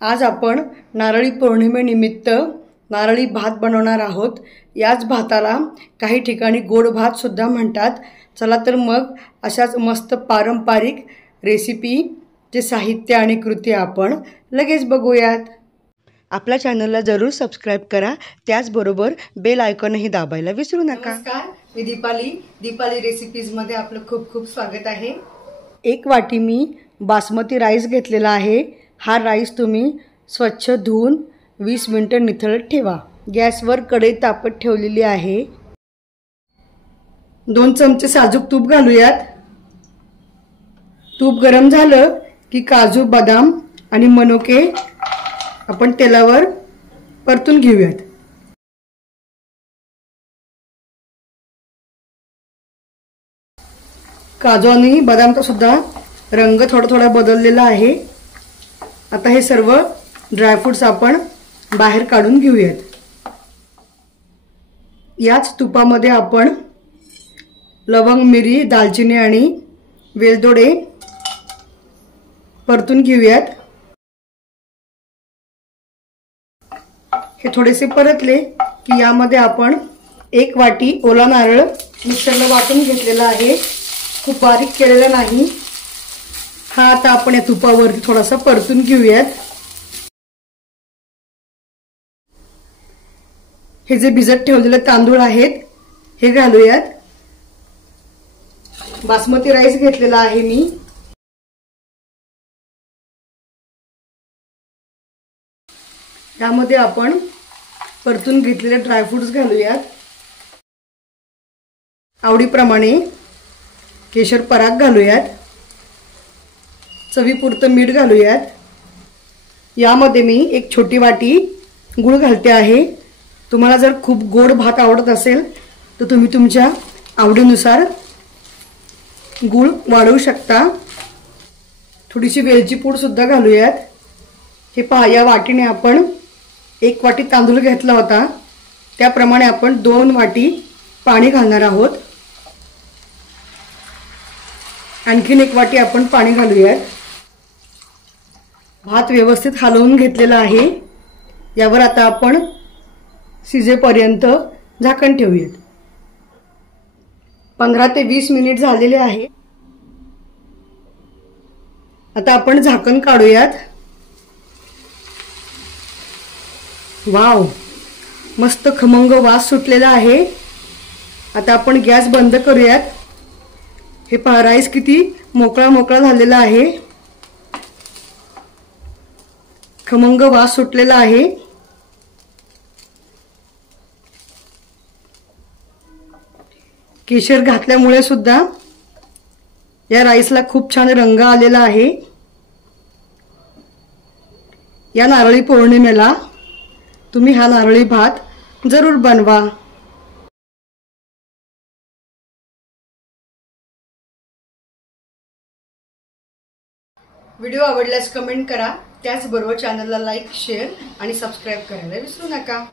आज आपण नारळी पौर्णिमेनिमित्त नारळी भात बनवणार आहोत। याच भाताला काही ठिकाणी गोड भात सुद्धा म्हणतात। चला तर मग अशाच मस्त पारंपरिक रेसिपी जे साहित्य आणि कृती आपण लगेच बघूयात। आपल्या चॅनलला जरूर सबस्क्राइब करा, त्याचबरोबर बेल आयकॉनही दाबायला विसरू नका। नमस्कार, मी दीपाली रेसिपीज मध्ये आपलं खूप खूप स्वागत आहे। एक वाटी मी बासमती राईस घेतलेला आहे। हा राईस तुम्ही स्वच्छ धुवून 20 मिनिटं निथळत ठेवा। गॅसवर कढई तापत ठेवलेली आहे। 2 चमचे साजूक तूप घालूयात। तूप गरम झालं की काजू, बदाम आणि मनुके आपण तेलावर परतून घेऊयात। काजू आणि बदामचा सुद्धा रंग थोडा बदललेला आहे। आता हे सर्व ड्रायफ्रुट्स आपण बाहेर काढून घेऊयात। याच तुपामध्ये आपण लवंग, मिरी, दालचिनी आणि वेलदोडे परतून घेऊयात। हे थोडेसे परतले की यामध्ये आपण 1 वाटी ओला नारळ मिक्सरला वाटून घेतलेला आहे, खूप बारीक केलेला नाही। हा आता आपण या तुपावरती थोडासा परतून घेऊयात। हे जे भिजत ठेवलेले तांदूळ आहेत हे घालूयात। बासमती राईस घेतलेला आहे मी। यामध्ये आपण परतून घेतलेले ड्रायफ्रुट्स घालूयात। आवडीप्रमाणे केशर पराग घालूयात। चवीपुरतं मीठ घालूयात। यामध्ये मी 1 छोटी वाटी गूळ घालते आहे। तुम्हाला जर खूप गोड भात आवडत असेल तर तुम्ही तुमच्या आवडीनुसार गूळ वाढवू शकता। थोडीशी वेलची पूड सुद्धा घालूयात। हे पहा, या वाटीने आपण 1 वाटी तांदूळ घेतला होता, त्याप्रमाणे आपण 2 वाटी पाणी घालणार आहोत। आणखीन 1 वाटी आपण पाणी घालूयात। भात व्यवस्थित हलवून घेतलेला आहे। यावर आता आपण शिजेपर्यंत झाकण ठेवूयात। 15 ते 20 मिनिट झालेले आहे। आता आपण झाकण काढूयात। वाव, मस्त खमंग वास सुटलेला आहे। आता आपण गॅस बंद करूयात। हे पहा, राईस किती मोकळा झालेला आहे। खमंग वास सुटलेला आहे। केशर घातल्यामुळे सुद्धा या राईसला खूप छान रंग आलेला आहे। या नारळी पौर्णिमेला तुम्ही हा नारळी भात जरूर बनवा। व्हिडिओ आवडल्यास कमेंट करा, त्याचबरोबर चॅनलला लाईक, शेअर आणि सबस्क्राइब करायला विसरू नका।